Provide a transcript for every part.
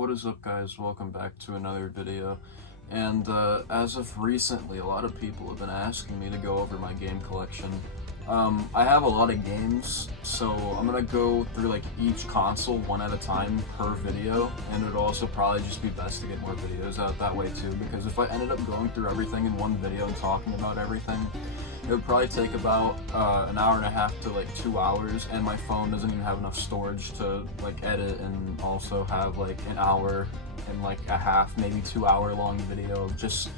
What is up, guys? Welcome back to another video. And as of recently, a lot of people have been asking me to go over my game collection. I have a lot of games, so I'm gonna go through like each console one at a time per video, and it'd also probably just be best to get more videos out that way too, because if I ended up going through everything in one video and talking about everything, it would probably take about an hour and a half to like 2 hours, and my phone doesn't even have enough storage to like edit and also have like an hour and like a half, maybe 2 hour long video of just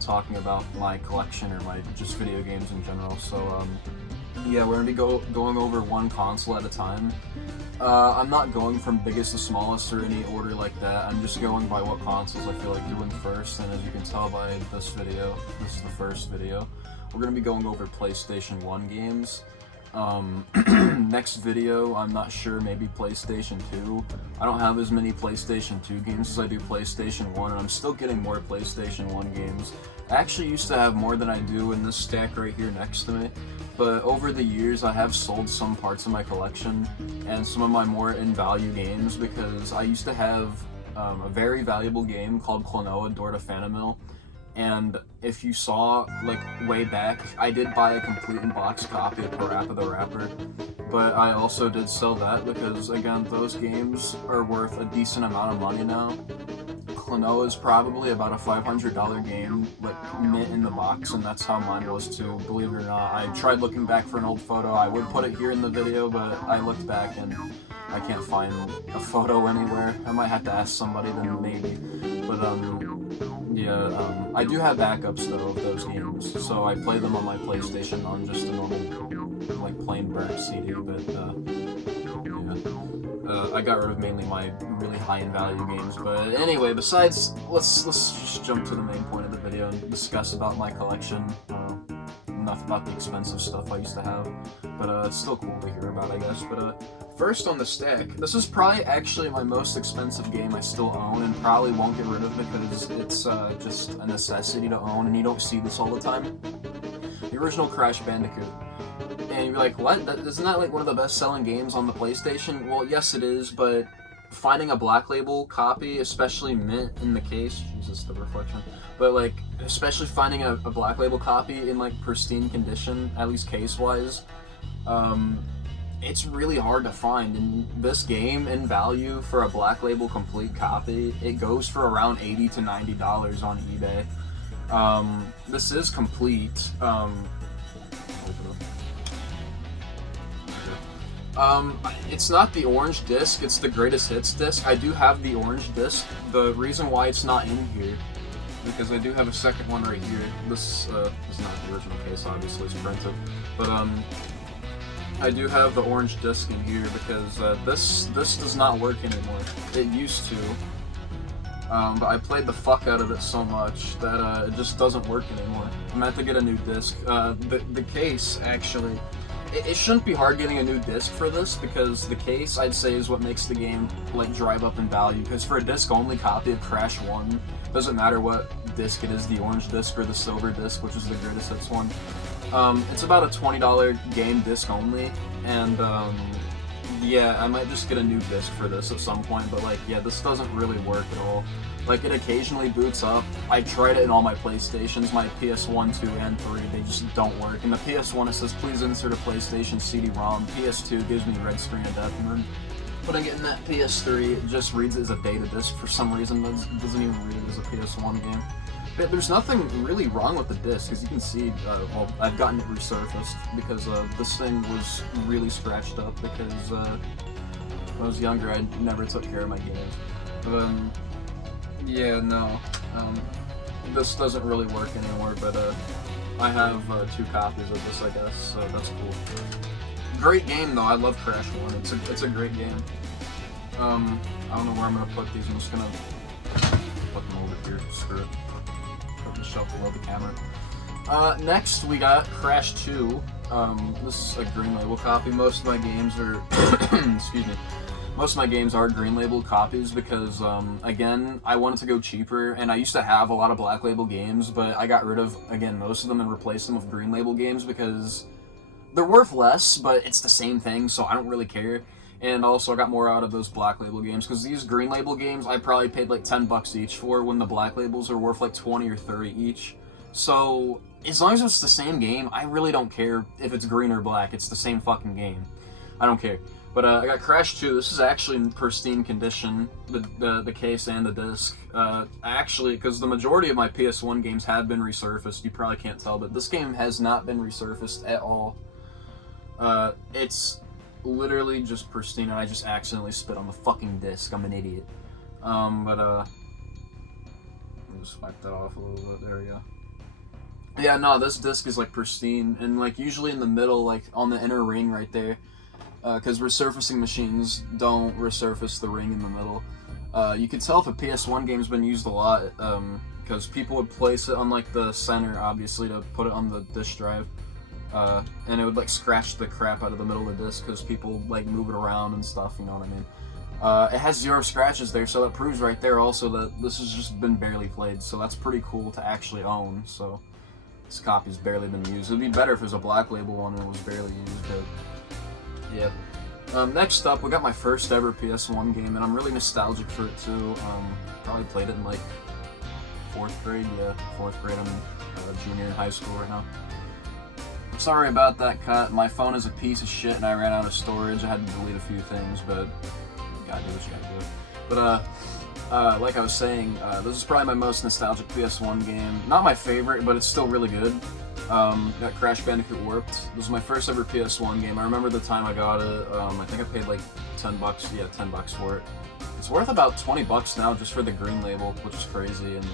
talking about my collection or my just video games in general. So yeah, we're gonna be going over one console at a time. I'm not going from biggest to smallest or any order like that. I'm just going by what consoles I feel like doing first, and as you can tell by this video, this is the first video. We're going to be going over PlayStation 1 games. Next video, I'm not sure, maybe PlayStation 2. I don't have as many PlayStation 2 games as I do PlayStation 1, and I'm still getting more PlayStation 1 games. I actually used to have more than I do in this stack right here next to me, but over the years I have sold some parts of my collection and some of my more in-value games, because I used to have a very valuable game called Klonoa Door to Phantomil. And if you saw, like, way back, I did buy a complete in-box copy of Parappa the Rapper, but I also did sell that because, again, those games are worth a decent amount of money now. Klonoa is probably about a $500 game, like, mint in the box, and that's how mine was too, believe it or not. I tried looking back for an old photo. I would put it here in the video, but I looked back and I can't find a photo anywhere. I might have to ask somebody, then maybe. But, yeah, I do have backups though of those games, so I play them on my PlayStation on just a normal, like, plain burnt CD, but, I got rid of mainly my really high in value games. But anyway, besides, let's just jump to the main point of the video and discuss about my collection. Enough about the expensive stuff I used to have, but it's still cool to hear about, I guess. But first on the stack, this is probably actually my most expensive game I still own and probably won't get rid of because it's just a necessity to own, and you don't see this all the time. The original Crash Bandicoot. And you're like, what? Isn't that like one of the best-selling games on the PlayStation? Well, yes it is, but finding a Black Label copy, especially mint in the case, Jesus, the reflection, but like, especially finding a Black Label copy in like pristine condition, at least case-wise, it's really hard to find. And this game, in value for a Black Label complete copy, it goes for around $80 to $90 on eBay. This is complete. It's not the orange disc, it's the greatest hits disc. I do have the orange disc. The reason why it's not in here, because I do have a second one right here. This is not the original case, obviously, it's printed. But I do have the orange disc in here because this does not work anymore. It used to. But I played the fuck out of it so much that it just doesn't work anymore. I'm gonna have to get a new disc. The case, actually, it shouldn't be hard getting a new disc for this, because the case, I'd say, is what makes the game like drive up in value. Because for a disc-only copy of Crash 1, doesn't matter what disc it is, the orange disc or the silver disc, which is the greatest hits one, it's about a $20 game disc only, and yeah, I might just get a new disc for this at some point, but like, yeah, this doesn't really work at all. Like, it occasionally boots up. I tried it in all my PlayStations, my PS1, 2, and 3, they just don't work. In the PS1 it says, please insert a PlayStation CD-ROM, PS2 gives me red screen of death, and then putting it in that PS3, it just reads it as a data disc for some reason. It doesn't even read it as a PS1 game. But there's nothing really wrong with the disc, as you can see. Well, I've gotten it resurfaced because this thing was really scratched up because when I was younger I never took care of my games. But yeah, no, this doesn't really work anymore, but I have 2 copies of this, I guess, so that's cool. Great game though, I love Crash 1, it's a great game. I don't know where I'm gonna put these, I'm just gonna put them over here, screw it. Put the shelf below the camera. Next we got Crash 2. This is a Green Label copy. Most of my games are, excuse me, most of my games are Green Label copies because, again, I wanted to go cheaper, and I used to have a lot of Black Label games, but I got rid of, again, most of them and replaced them with Green Label games because they're worth less, but it's the same thing, so I don't really care. And also I got more out of those Black Label games, because these Green Label games I probably paid like $10 each for, when the Black Labels are worth like 20 or 30 each. So as long as it's the same game, I really don't care if it's green or black. It's the same fucking game. I don't care. But I got Crash 2. This is actually in pristine condition, the case and the disc. Actually, because the majority of my PS1 games have been resurfaced, you probably can't tell, but this game has not been resurfaced at all. It's literally just pristine, and I just accidentally spit on the fucking disc. I'm an idiot. Let me just wipe that off a little bit. There we go. Yeah, no, this disc is like pristine, and like usually in the middle, like on the inner ring right there, because resurfacing machines don't resurface the ring in the middle. You can tell if a PS1 game's been used a lot, because people would place it on like the center, obviously, to put it on the disk drive, and it would like scratch the crap out of the middle of the disc because people like move it around and stuff. You know what I mean? It has 0 scratches there, so that proves right there also that this has just been barely played. So that's pretty cool to actually own. So this copy's barely been used. It'd be better if it was a Black Label one and it was barely used, but yeah. Next up, we got my first ever PS1 game, and I'm really nostalgic for it too. Probably played it in like 4th grade. Yeah, 4th grade. I'm a junior in high school right now. I'm sorry about that cut. My phone is a piece of shit and I ran out of storage. I had to delete a few things, but you gotta do what you gotta do. But like I was saying, this is probably my most nostalgic PS1 game. Not my favorite, but it's still really good. Got Crash Bandicoot Warped. This was my first ever PS1 game. I remember the time I got it. I think I paid like $10. Yeah, $10 for it. It's worth about $20 now just for the Green Label, which is crazy, and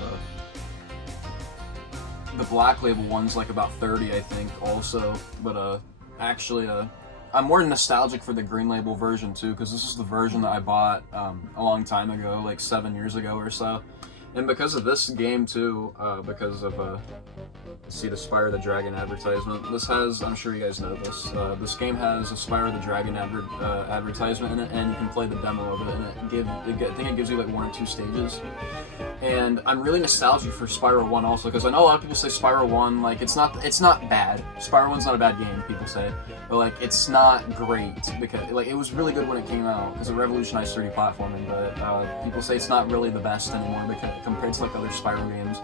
the Black Label one's like about 30, I think, also. But actually, I'm more nostalgic for the Green Label version too, because this is the version that I bought a long time ago, like 7 years ago or so. And because of this game too, because of see the Spyro the Dragon advertisement. This has, I'm sure you guys know this. This game has a Spyro the Dragon advertisement in it, and you can play the demo of it. And I think it gives you like 1 or 2 stages. And I'm really nostalgic for Spyro 1 also, because I know a lot of people say Spyro 1, like it's not bad. Spyro 1's not a bad game, people say, but like it's not great, because like it was really good when it came out because it revolutionized 3D platforming. But people say it's not really the best anymore because compared to like other Spyro games.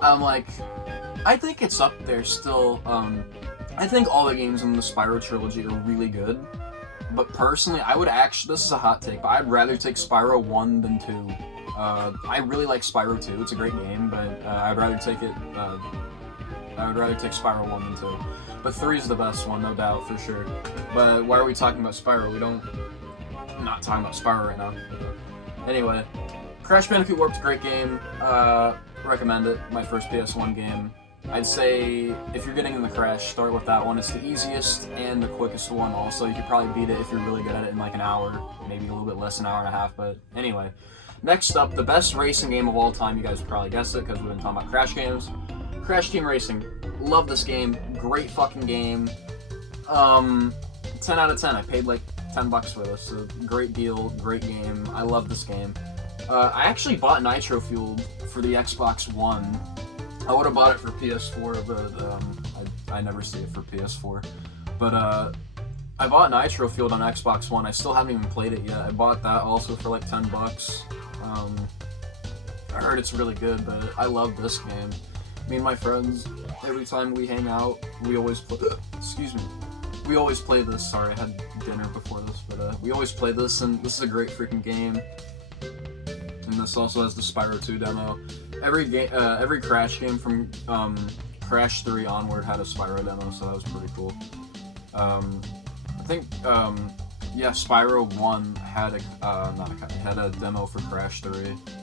I'm like, I think it's up there still. I think all the games in the Spyro trilogy are really good, but personally, I would actually, this is a hot take, but I'd rather take Spyro 1 than 2. I really like Spyro 2, it's a great game, but I'd rather take it, I would rather take Spyro 1 than 2. But 3 is the best one, no doubt, for sure. But why are we talking about Spyro? I'm not talking about Spyro right now. Anyway, Crash Bandicoot Warped's a great game. Recommend it. My first PS1 game. I'd say if you're getting in the Crash, start with that one. It's the easiest and the quickest one also. You could probably beat it if you're really good at it in like an hour, maybe a little bit less, an hour and a half, but anyway. Next up, the best racing game of all time. You guys would probably guess it because we've been talking about Crash games. Crash Team Racing. Love this game. Great fucking game. 10 out of 10. I paid like $10 for this. So great deal, great game. I love this game. I actually bought Nitro Fueled for the Xbox One. I would have bought it for PS4, but I never see it for PS4. But I bought Nitro Fueled on Xbox One. I still haven't even played it yet. I bought that also for like $10. I heard it's really good, but I love this game. Me and my friends, every time we hang out, we always play. Excuse me. We always play this. Sorry, I had dinner before this, but we always play this, and this is a great freaking game. And this also has the Spyro 2 demo. Every Crash game from Crash 3 onward had a Spyro demo, so that was pretty cool. I think, yeah, Spyro 1 had a demo for Crash 3,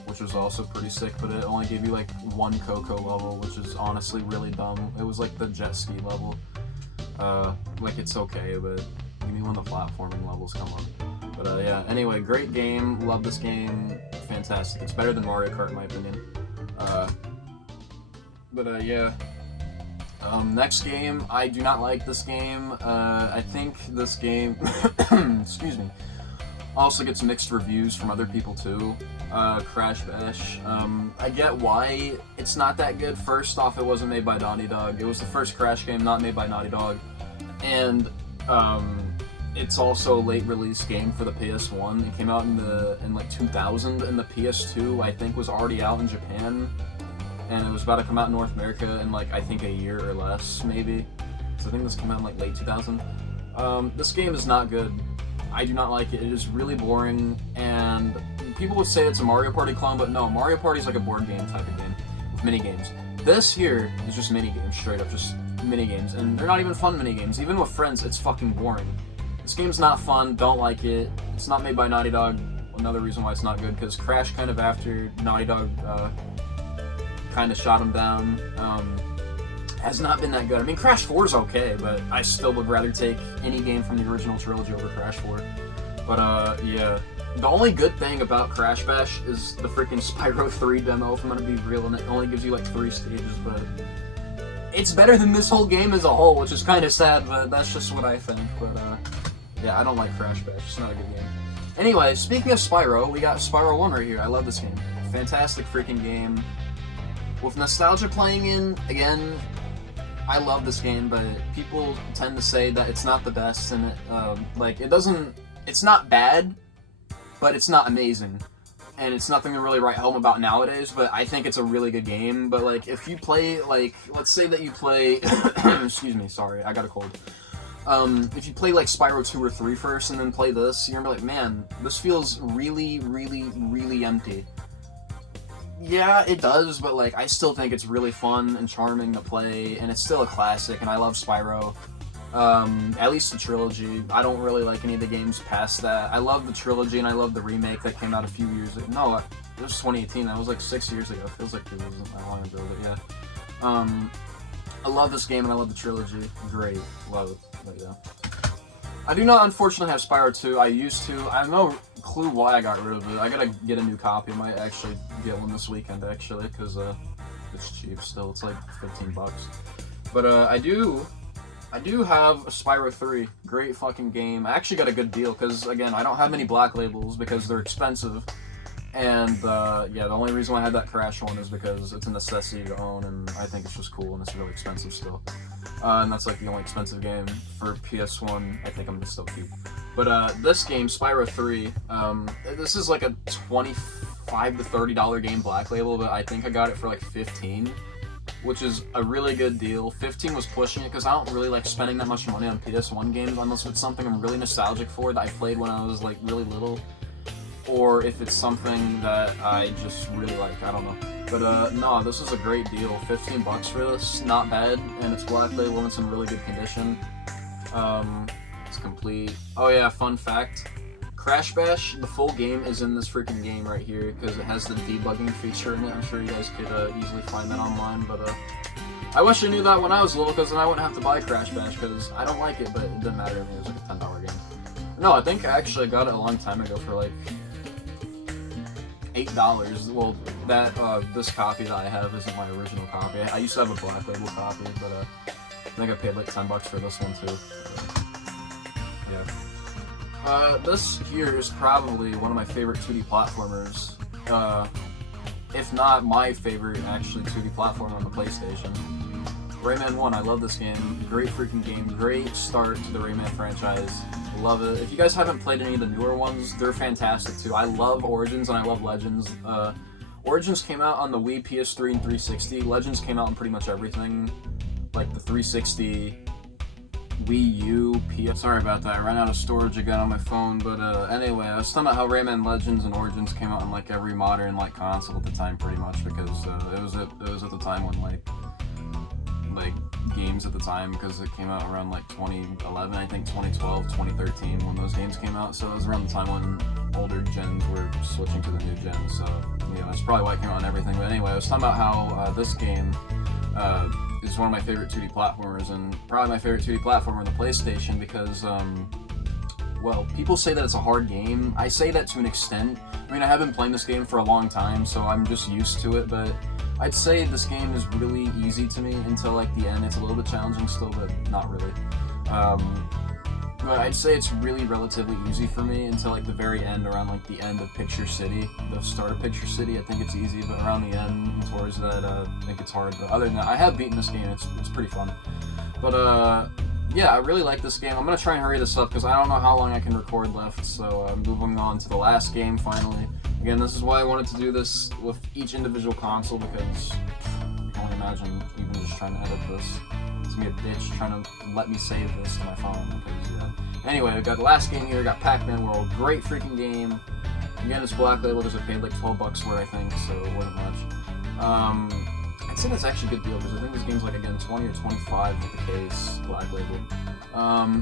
which was also pretty sick, but it only gave you like 1 Coco level, which is honestly really dumb. It was like the jet ski level. Like it's okay, but give me when the platforming levels come up. But yeah, anyway, great game, love this game, fantastic. It's better than Mario Kart in my opinion. Yeah. Next game, I do not like this game. I think this game, excuse me, also gets mixed reviews from other people too. Crash Bash. I get why it's not that good. First off, it wasn't made by Naughty Dog. It was the first Crash game not made by Naughty Dog. And it's also a late release game for the PS1. It came out in like 2000, and the PS2 I think was already out in Japan, and it was about to come out in North America in like I think a year or less maybe. So I think this came out in like late 2000. This game is not good. I do not like it. It is really boring, and people would say it's a Mario Party clone, but no, Mario Party is like a board game type of game with mini games. This here is just mini games, straight up, just mini games, and they're not even fun mini games. Even with friends, it's fucking boring. This game's not fun. Don't like it. It's not made by Naughty Dog. Another reason why it's not good, because Crash kind of after Naughty Dog kind of shot him down. Has not been that good. I mean, Crash 4 is okay, but I still would rather take any game from the original trilogy over Crash 4. But, yeah. The only good thing about Crash Bash is the freaking Spyro 3 demo, if I'm gonna be real, and it only gives you, like, 3 stages, but it's better than this whole game as a whole, which is kind of sad, but that's just what I think. But, yeah, I don't like Crash Bash. It's not a good game. Anyway, speaking of Spyro, we got Spyro 1 right here. I love this game. Fantastic freaking game. With nostalgia playing in, again, I love this game, but people tend to say that it's not the best, and it's not bad, but it's not amazing, and it's nothing to really write home about nowadays, but I think it's a really good game. But, like, if you play, like, let's say that you play, excuse me, sorry, I got a cold. If you play, like, Spyro 2 or 3 first, and then play this, you're gonna be like, man, this feels really, really, really empty. Yeah, it does, but, like, I still think it's really fun and charming to play, and it's still a classic, and I love Spyro. At least the trilogy. I don't really like any of the games past that. I love the trilogy, and I love the remake that came out a few years ago. No, it was 2018. That was, like, 6 years ago. It feels like it wasn't that long ago, but yeah. I love this game, and I love the trilogy. Great. Love it. But, yeah. I do not, unfortunately, have Spyro 2. I used to. I have no clue why I got rid of it. I gotta get a new copy. I might actually get one this weekend, actually, because it's cheap still. It's like 15 bucks. But I do have a Spyro 3. Great fucking game. I actually got a good deal, because, again, I don't have many black labels because they're expensive. And, yeah, the only reason why I had that Crash one is because it's a necessity to own, and I think it's just cool, and it's really expensive still. And that's, like, the only expensive game for PS1 I think I'm gonna still keep. But, this game, Spyro 3, this is, like, a $25 to $30 game black label, but I think I got it for, like, 15, which is a really good deal. 15 was pushing it, because I don't really like spending that much money on PS1 games unless it's something I'm really nostalgic for that I played when I was, like, really little. Or if it's something that I just really like, I don't know. But, no, this is a great deal. 15 bucks for this, not bad, and it's black label and it's in really good condition. It's complete. Oh yeah, fun fact. Crash Bash, the full game is in this freaking game right here, because it has the debugging feature in it. I'm sure you guys could easily find that online, but, I wish I knew that when I was little, because then I wouldn't have to buy Crash Bash, because I don't like it, but it didn't matter to me. It was like a $10 game. No, I think I actually got it a long time ago for, like, $8. Well, that, this copy that I have isn't my original copy. I used to have a black label copy, but, I think I paid like 10 bucks for this one too. Yeah. This here is probably one of my favorite 2D platformers. If not my favorite, actually, 2D platformer on the PlayStation. Rayman 1, I love this game. Great freaking game. Great start to the Rayman franchise. Love it. If you guys haven't played any of the newer ones, they're fantastic too. I love Origins and I love Legends. Origins came out on the Wii, PS3, and 360. Legends came out on pretty much everything. Like the 360, Wii U, PS... Sorry about that, I ran out of storage again on my phone, but anyway, I was talking about how Rayman Legends and Origins came out on like every modern like console at the time pretty much, because it was at the time when like games at the time, because it came out around like 2011, I think 2012, 2013 when those games came out, so it was around the time when older gens were switching to the new gen, so you know, that's probably why it came out on everything. But anyway, I was talking about how this game is one of my favorite 2D platformers, and probably my favorite 2D platformer on the PlayStation, because well, people say that it's a hard game. I say that to an extent. I mean, I have been playing this game for a long time, so I'm just used to it, but I'd say this game is really easy to me until like the end. It's a little bit challenging still, but not really. But I'd say it's really relatively easy for me until like the very end, around like the end of Picture City. The start of Picture City, I think it's easy, but around the end towards that, I think it's hard. But other than that, I have beaten this game. It's pretty fun. But yeah, I really like this game. I'm gonna try and hurry this up because I don't know how long I can record left. So moving on to the last game finally. Again, this is why I wanted to do this with each individual console because I can only imagine even just trying to edit this. It's gonna be a bitch trying to let me save this to my phone because yeah. Anyway, I got the last game here. Got Pac-Man World. Great freaking game. Again, it's Black Label because I paid like $12 for it, I think, so it wasn't much. I'd say that's actually a good deal because I think this game's like, again, 20 or 25 with the case, Black Label.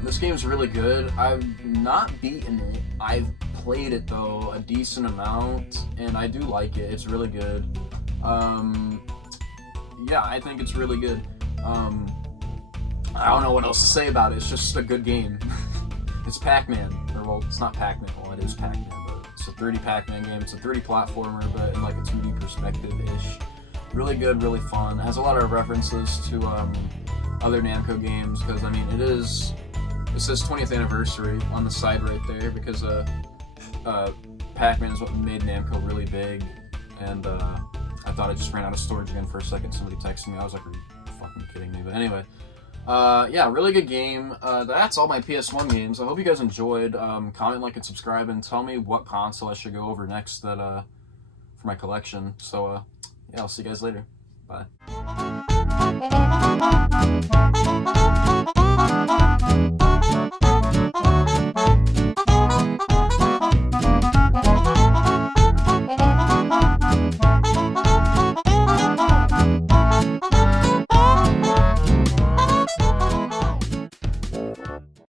This game's really good. I've not beaten it. I've played it, though, a decent amount, and I do like it. It's really good. Yeah, I think it's really good. I don't know what else to say about it. It's just a good game. It's Pac-Man. Or, well, it's not Pac-Man. Well, it is Pac-Man, but it's a 3D Pac-Man game. It's a 3D platformer, but in like a 2D perspective-ish. Really good, really fun. It has a lot of references to other Namco games because, I mean, it says 20th anniversary on the side right there because Pac-Man is what made Namco really big. And I thought I just ran out of storage again for a second. Somebody texted me. I was like, are you fucking kidding me? But anyway. Yeah, really good game. That's all my PS1 games. I hope you guys enjoyed. Comment, like, and subscribe, and tell me what console I should go over next that for my collection. So, yeah, I'll see you guys later. Bye.